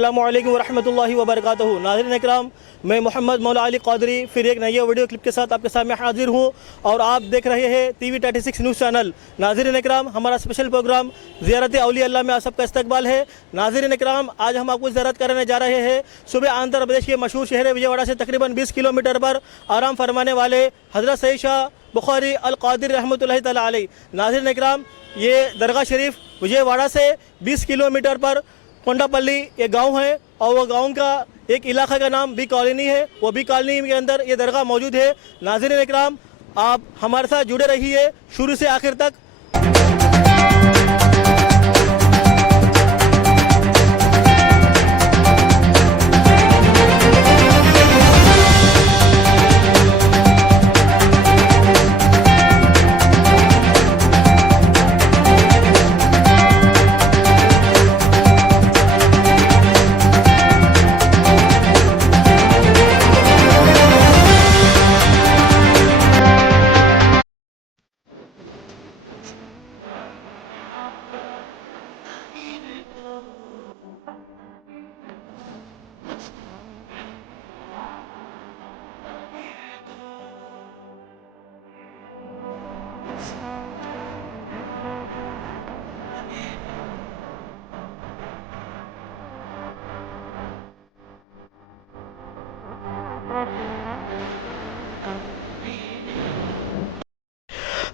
अस्सलामु अलैकुम वरहमतुल्लाहि वबरकातुहू। नाज़रीन इकराम, मैं मोहम्मद मौला अली क़ादरी फिर एक नई वीडियो क्लिप के साथ आपके सामने हाजिर हूँ और आप देख रहे हैं TV36 न्यूज़ चैनल। नाज़रीन इकराम, हमारा स्पेशल प्रोग्राम ज़ियारत औलिया अल्लाह में आप सबका इस्तकबाल है। नाज़रीन इकराम, आज हम आपको ज़ियारत करने जा रहे हैं सुबह आंध्र प्रदेश के मशहूर शहर विजयवाड़ा से तकरीबन 20 किलोमीटर पर आराम फरमाने वाले हज़रत सैयद शाह बुखारी अल क़ादरी रहमतुल्लाहि तआला अलैह। नाज़रीन इकराम, ये दरगाह शरीफ विजयवाड़ा से 20 किलोमीटर पर कोंडापल्ली एक गांव है और वो गांव का एक इलाका का नाम बी कॉलोनी है। वो बी कॉलोनी के अंदर ये दरगाह मौजूद है। नाज़रीन इकराम, आप हमारे साथ जुड़े रहिए शुरू से आखिर तक।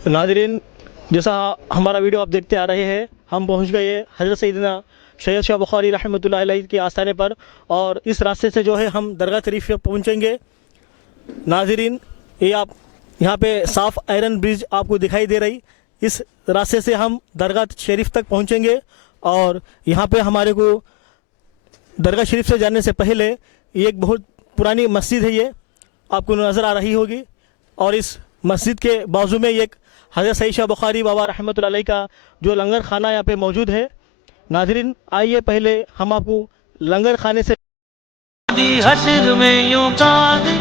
नाज़रीन, जैसा हमारा वीडियो आप देखते आ रहे हैं, हम पहुंच गए हज़रत सैयदना सैयद शाह बुखारी रहमतुल्लाहि अलैह के आस्थाने पर और इस रास्ते से जो है हम दरगाह शरीफ पे पहुंचेंगे। नाज़रीन, ये आप यहाँ पे साफ़ आयरन ब्रिज आपको दिखाई दे रही, इस रास्ते से हम दरगाह शरीफ तक पहुँचेंगे और यहाँ पे हमारे को दरगाह शरीफ से जाने से पहले ये एक बहुत पुरानी मस्जिद है, ये आपको नज़र आ रही होगी और इस मस्जिद के बाजू में एक हज़रत सैयद शाह बुखारी बाबा रहमतुल्लाहि अलैह का जो लंगर खाना यहाँ पे मौजूद है। नाज़रीन, आइए पहले हम आपको लंगर खाने से हश्र में यूं कांदे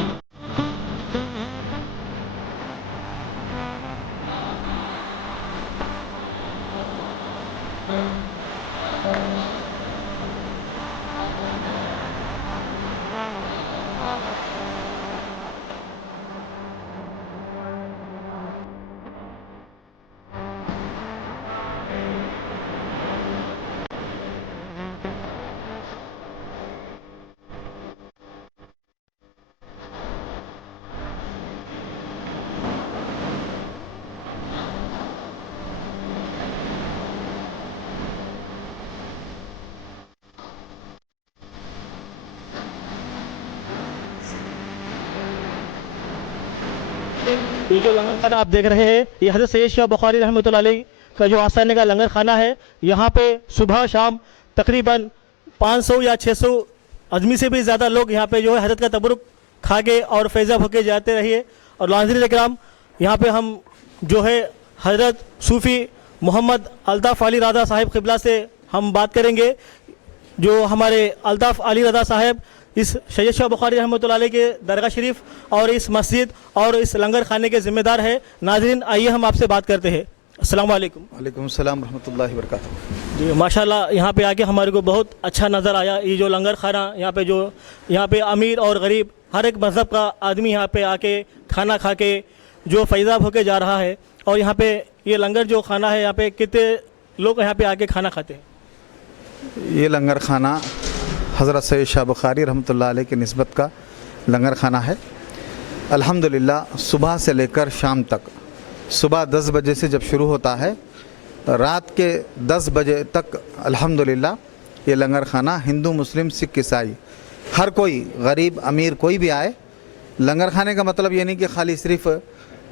ये जो लंगर खाना आप देख रहे हैं, ये हज़रत सैयद शाह बुखारी रहमतुल्लाहि अलैह का जो आस्थाने का लंगर खाना है। यहाँ पे सुबह शाम तकरीबन 500 या 600 आदमी से भी ज़्यादा लोग यहाँ पे जो है हज़रत का तबरुक खा के और फैज़ाब होके जाते रहिए। और नाज़रीन इकराम, यहाँ पे हम जो है हज़रत सूफ़ी मोहम्मद अल्ताफ़ अली रज़ा साहिब क़िबला से हम बात करेंगे, जो हमारे अल्ताफ़ अली रज़ा साहिब इस सैयद शाह बुखारी रहमतुल्लाहि अलैह के दरगाह शरीफ और इस मस्जिद और इस लंगर खाने के ज़िम्मेदार है। नाज़रीन, आइए हम आपसे बात करते हैं। अस्सलाम वालेकुम। वालेकुम सलाम रहमतुल्लाहि व बरकातुहू। जी माशाल्लाह, यहाँ पे आके हमारे को बहुत अच्छा नज़र आया। ये जो लंगर खाना यहाँ पे अमीर और गरीब हर एक मज़हब का आदमी यहाँ पे आके खाना खा के जो फैज़ाब होके जा रहा है। और यहाँ पे ये लंगर जो खाना है, यहाँ पे कितने लोग यहाँ पे आके खाना खाते हैं? ये लंगर खाना हज़रत सैयद शाह बुखारी रहमतुल्लाहि अलैह की निस्बत का लंगर खाना है। अल्हम्दुलिल्लाह, सुबह से लेकर शाम तक, सुबह 10 बजे से जब शुरू होता है, रात के 10 बजे तक अल्हम्दुलिल्लाह ये लंगर खाना हिंदू मुस्लिम सिख ईसाई हर कोई, गरीब अमीर कोई भी आए। लंगर खाने का मतलब ये नहीं कि खाली सिर्फ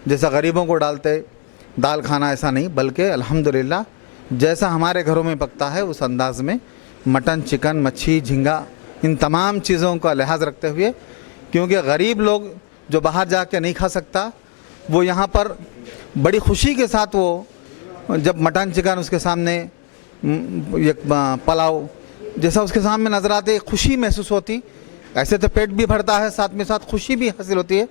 जैसा गरीबों को डालते दाल खाना, ऐसा नहीं, बल्कि अल्हम्दुलिल्लाह जैसा हमारे घरों में पकता है उस अंदाज़ में मटन, चिकन, मच्छी, झींगा, इन तमाम चीज़ों का लिहाज रखते हुए, क्योंकि गरीब लोग जो बाहर जाके नहीं खा सकता, वो यहाँ पर बड़ी खुशी के साथ वो जब मटन चिकन उसके सामने एक पुलाव जैसा उसके सामने नज़र आते, खुशी महसूस होती। ऐसे तो पेट भी भरता है, साथ में साथ खुशी भी हासिल होती है।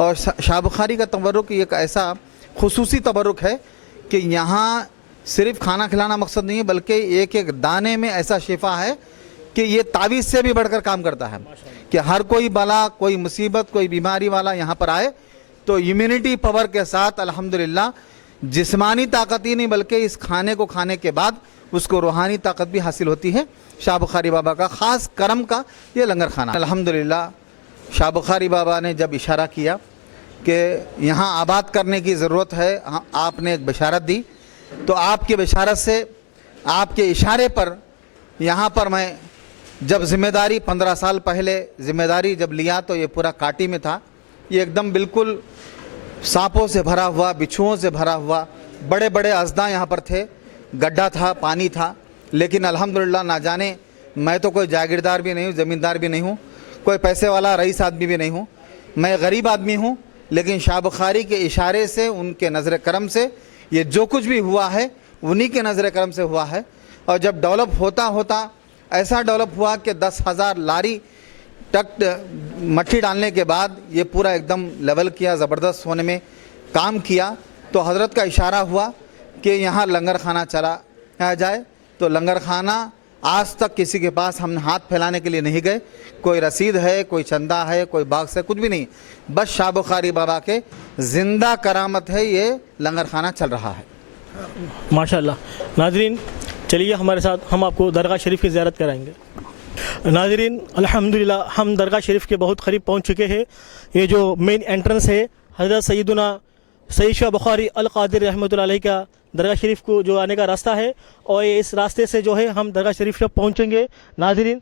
और शाह बुखारी का तबरुक एक ऐसा खुसूसी तबरुक है कि यहाँ सिर्फ खाना खिलाना मकसद नहीं है, बल्कि एक एक दाने में ऐसा शिफा है कि ये तावीज़ से भी बढ़कर काम करता है कि हर कोई बला, कोई मुसीबत, कोई बीमारी वाला यहाँ पर आए तो इम्यूनिटी पावर के साथ अल्हम्दुलिल्लाह जिस्मानी ताकत ही नहीं बल्कि इस खाने को खाने के बाद उसको रूहानी ताकत भी हासिल होती है। शाह बुखारी बाबा का ख़ास करम का ये लंगर खाना। अल्हम्दुलिल्लाह शाह बुखारी बाबा ने जब इशारा किया कि यहाँ आबाद करने की ज़रूरत है, आपने एक बशारत दी, तो आपकी बशारत से, आपके इशारे पर यहाँ पर मैं जब ज़िम्मेदारी 15 साल पहले ज़िम्मेदारी जब लिया तो ये पूरा काटी में था। ये एकदम बिल्कुल सांपों से भरा हुआ, बिच्छुओं से भरा हुआ, बड़े बड़े अजदा यहाँ पर थे, गड्ढा था, पानी था। लेकिन अल्हम्दुलिल्लाह ना जाने, मैं तो कोई जागीरदार भी नहीं हूँ, ज़मींदार भी नहीं हूँ, कोई पैसे वाला रईस आदमी भी नहीं हूँ, मैं गरीब आदमी हूँ। लेकिन शाह बुखारी के इशारे से, उनके नज़र करम से ये जो कुछ भी हुआ है उन्हीं के नज़र करम से हुआ है। और जब डेवलप होता होता ऐसा डेवलप हुआ कि 10,000 लारी टक मट्टी डालने के बाद ये पूरा एकदम लेवल किया, ज़बरदस्त होने में काम किया। तो हज़रत का इशारा हुआ कि यहाँ लंगर खाना चला जाए। तो लंगर खाना आज तक किसी के पास हम हाथ फैलाने के लिए नहीं गए, कोई रसीद है, कोई चंदा है, कोई बाक्स है, कुछ भी नहीं, बस शाह बुखारी बाबा के ज़िंदा करामत है ये लंगर खाना चल रहा है। माशाल्लाह। नाज़रीन चलिए हमारे साथ, हम आपको दरगाह शरीफ की ज़ियारत कराएंगे। नाज़रीन अल्हम्दुलिल्लाह हम दरगाह शरीफ के बहुत करीब पहुंच चुके हैं। ये जो मेन एंट्रेंस है हज़रत सैयदुना सैयद शाह बुखारी अल क़ादिरी रहमतुल्लाह अलैह का दरगाह शरीफ को जो आने का रास्ता है, और ये इस रास्ते से जो है हम दरगाह शरीफ तक पहुँचेंगे। नाज़रीन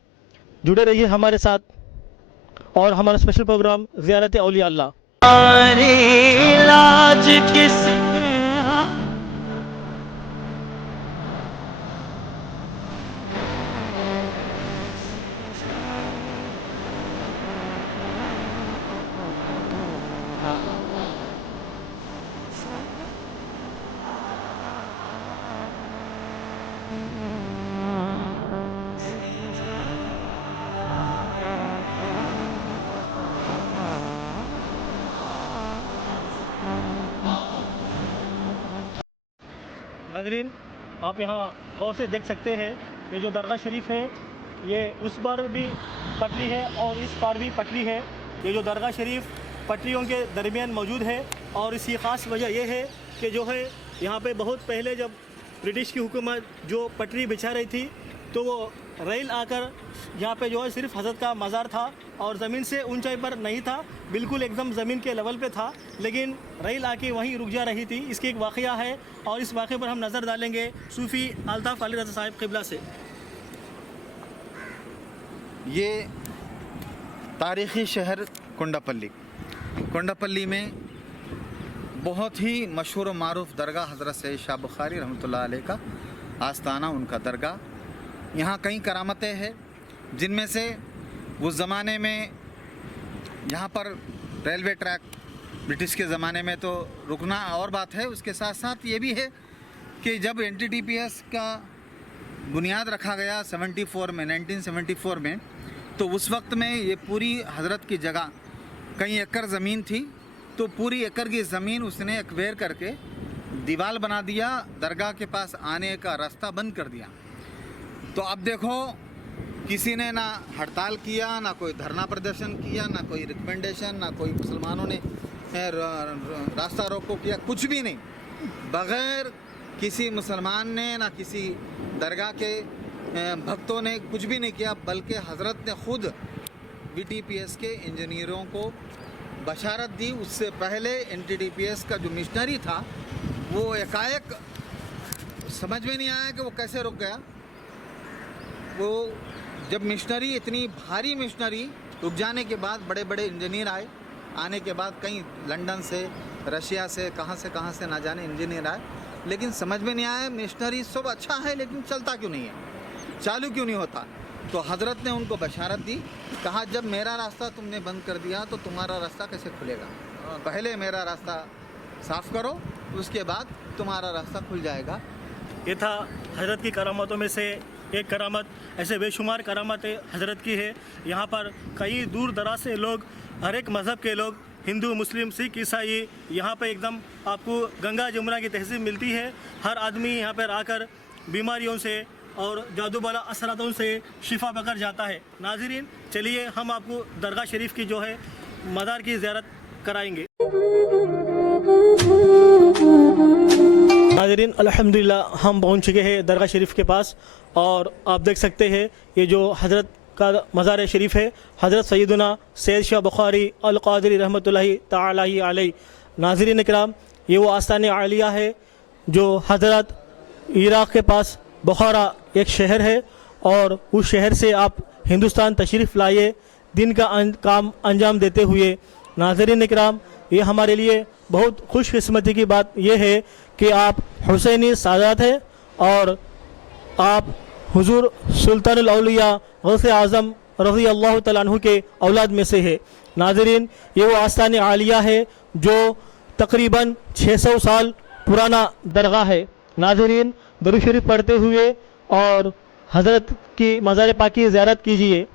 जुड़े रहिए हमारे साथ और हमारा स्पेशल प्रोग्राम ज़ियारत औलिया अल्लाह। इलाज किस नाज़रीन आप यहाँ गौर से देख सकते हैं, ये जो दरगाह शरीफ है ये उस पार भी पटरी है और इस पार भी पटरी है। ये जो दरगाह शरीफ पटरियों के दरमियान मौजूद है, और इसकी ख़ास वजह यह है कि जो है यहाँ पे बहुत पहले जब ब्रिटिश की हुकूमत जो पटरी बिछा रही थी तो वो रेल आकर यहाँ पे जो है सिर्फ हज़रत का मज़ार था और ज़मीन से ऊंचाई पर नहीं था, बिल्कुल एकदम ज़मीन के लेवल पे था, लेकिन रेल आके वहीं रुक जा रही थी। इसकी एक वाक़या है और इस वाक़े पर हम नज़र डालेंगे सूफ़ी अल्ताफ़ अली रज़ा साहिब क़िबला से। ये तारीख़ी शहर कोंडापल्ली, कोंडापल्ली में बहुत ही मशहूर व मारूफ़ दरगाह हज़रत सैयद शाह बुखारी रहमतुल्लाह अलैह का आस्ताना, उनका दरगाह। यहाँ कई करामतें हैं, जिनमें से उस ज़माने में यहाँ पर रेलवे ट्रैक ब्रिटिश के ज़माने में तो रुकना और बात है, उसके साथ साथ ये भी है कि जब NTTPS का बुनियाद रखा गया 1974 में, तो उस वक्त में ये पूरी हज़रत की जगह कई एकड़ ज़मीन थी, तो पूरी एकड़ की ज़मीन उसने एक्वेयर करके दीवार बना दिया, दरगाह के पास आने का रास्ता बंद कर दिया। तो अब देखो, किसी ने ना हड़ताल किया, ना कोई धरना प्रदर्शन किया, ना कोई रिकमेंडेशन, ना कोई मुसलमानों ने रास्ता रोको किया, कुछ भी नहीं। बग़ैर किसी मुसलमान ने ना किसी दरगाह के भक्तों ने कुछ भी नहीं किया, बल्कि हज़रत ने ख़ुद BTPS के इंजीनियरों को बशारत दी। उससे पहले NTTPS का जो मिशनरी था वो एकाएक समझ में नहीं आया कि वो कैसे रुक गया। वो जब मिशनरी, इतनी भारी मिशनरी रुक जाने के बाद बड़े बड़े इंजीनियर आए, आने के बाद कहीं लंदन से, रशिया से, कहाँ से ना जाने इंजीनियर आए, लेकिन समझ में नहीं आया मिशनरी सब अच्छा है लेकिन चलता क्यों नहीं है, चालू क्यों नहीं होता। तो हज़रत ने उनको बशारत दी, कहा जब मेरा रास्ता तुमने बंद कर दिया तो तुम्हारा रास्ता कैसे खुलेगा, पहले मेरा रास्ता साफ़ करो, उसके बाद तुम्हारा रास्ता खुल जाएगा। ये था हज़रत की करामतों में से एक करामत। ऐसे बेशुमार करामतें हज़रत की है। यहाँ पर कई दूर दराज से लोग, हर एक मज़हब के लोग, हिंदू, मुस्लिम, सिख, ईसाई, यहाँ पे एकदम आपको गंगा जमुना की तहज़ीब मिलती है। हर आदमी यहाँ पर आकर बीमारियों से, और जादू वाला असरातों से शिफा पाकर जाता है। नाज़रीन, चलिए हम आपको दरगाह शरीफ की जो है मज़ार की ज़ियारत कराएंगे। नाज़रीन, अल्हम्दुलिल्लाह हम पहुंच चुके हैं दरगाह शरीफ के पास और आप देख सकते हैं ये जो हज़रत का मज़ार शरीफ है, हज़रत सैयदना सैयद शाह बुखारी अल क़ादरी रहमतुल्लाहि ताला अलैहि। नाज़रीन इकराम, ये वो आस्तान आलिया है जो हज़रत इराक़ के पास बुखारा एक शहर है और उस शहर से आप हिंदुस्तान तशरीफ़ लाए दिन का काम अंजाम देते हुए। नाज़रीन इकराम, ये हमारे लिए बहुत खुशकिस्मती की बात यह है कि आप हुसैनी सादात हैं और आप हुजूर सुल्तानुल औलिया गौसे आज़म रज़ी अल्लाह तआला अन्हु के औलाद में से है। नाज़रीन, ये वो आस्तान आलिया है जो तकरीबन 600 साल पुराना दरगाह है। नाज़रीन, दरूद शरीफ पढ़ते हुए और हज़रत की मज़ार पाक की ज़ियारत कीजिए।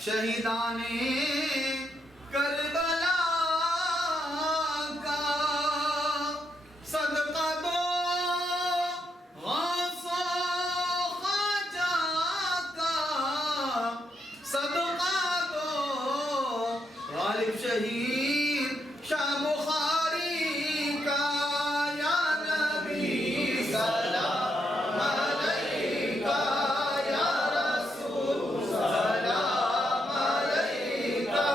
शहीदाने करबला का सदका दो, गौसो ख्वाजा का सदका दो, गालिब शहीद शाह बुखारी का, या नबी सलाम अलैका, या रसूल सलाम अलैका,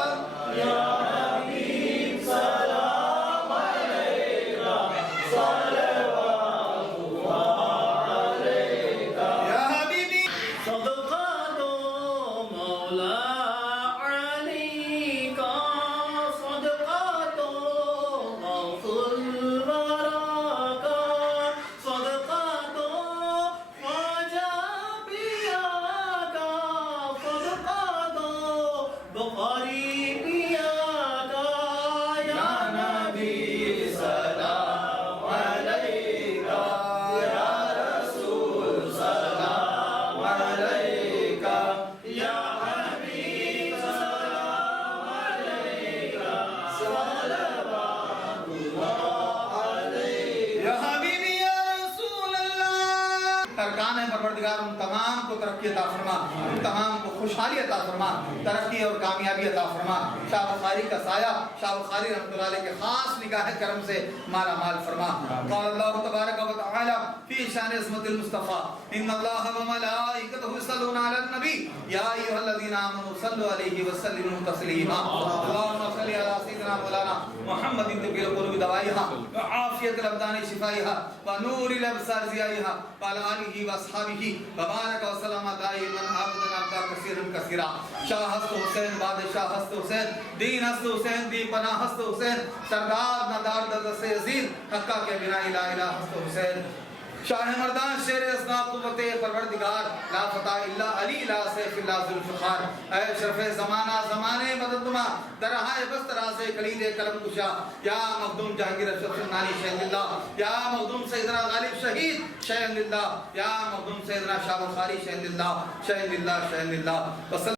या हबीब सलाम अलैका, सलवातुल्लाह अलैका, या हबीबी सदका दो मौला अली का, सदका दो गौसुल वरा का, सदका दो ख्वाजा पिया का, सदका दो बुखारी पिया का, या नबी सलाम अलैका, या रसूल सलाम अलैका, या हबीब सलाम अलैका, सलवातुल्लाह अलैका, या हबीबी या रसूल अल्लाह। अरकान है परवरदिगार, उन तमाम को तरक्की अता फरमा, उन तमाम को खुशहाली अता फरमा, तरक्की और कामयाबी अता फरमा। शाह बुखारी का साया शाह बुखारी रहमतुल्लाह अलैह के खास निगाह करम से माला माल फरमा। क़ाल अल्लाहु तबारक व तआला फी शान इस्मतिल मुस्तफ़ा इन्नल्लाह व मलाइकतहु युसल्लूना अलन नबी या अय्युहल्लज़ीना आमनू सल्लु अलैहि व सल्लिमू तस्लीमा। अल्लाहुम्मा सल्लि अला सय्यिदिना मौलाना मुहम्मदिन तिब्बिल क़ुलूबि दवाइहा व आफियतिल अब्दानि शिफाइहा व नूरिल अबसार ज़ियाइहा व अला आलिहि व अस्हाबिहि व बारक व सल्लम दाइमन अबदन अब्दा कसीरन कसीरा। शाह हस्त हुसैन बादशाह हस्त हुसैन दीन हस्त हुसैन दी पनाह हस्त हुसैन सरदार नदार दरद से अजीज हक्का के बिना इला इला हस्त हुसैन शाह मर्दान शेर असना कुव्वते परवरदिगार ला फता इल्ला अली ला सैफिल्ला जुल्फिकार। ऐ शरफे ज़माना ज़माने मददुमा दरहाए बस्तरा से खलीदे कलम कुशा या मखदूम जहांगीर अशरफ सुन्नानी शहनिल्लाह, या मखदूम सैयदना गालिब शहीद शहनिल्लाह, या मखदूम सैयदना शाह बुखारी शहनिल्लाह शहनिल्लाह शहनिल्लाह।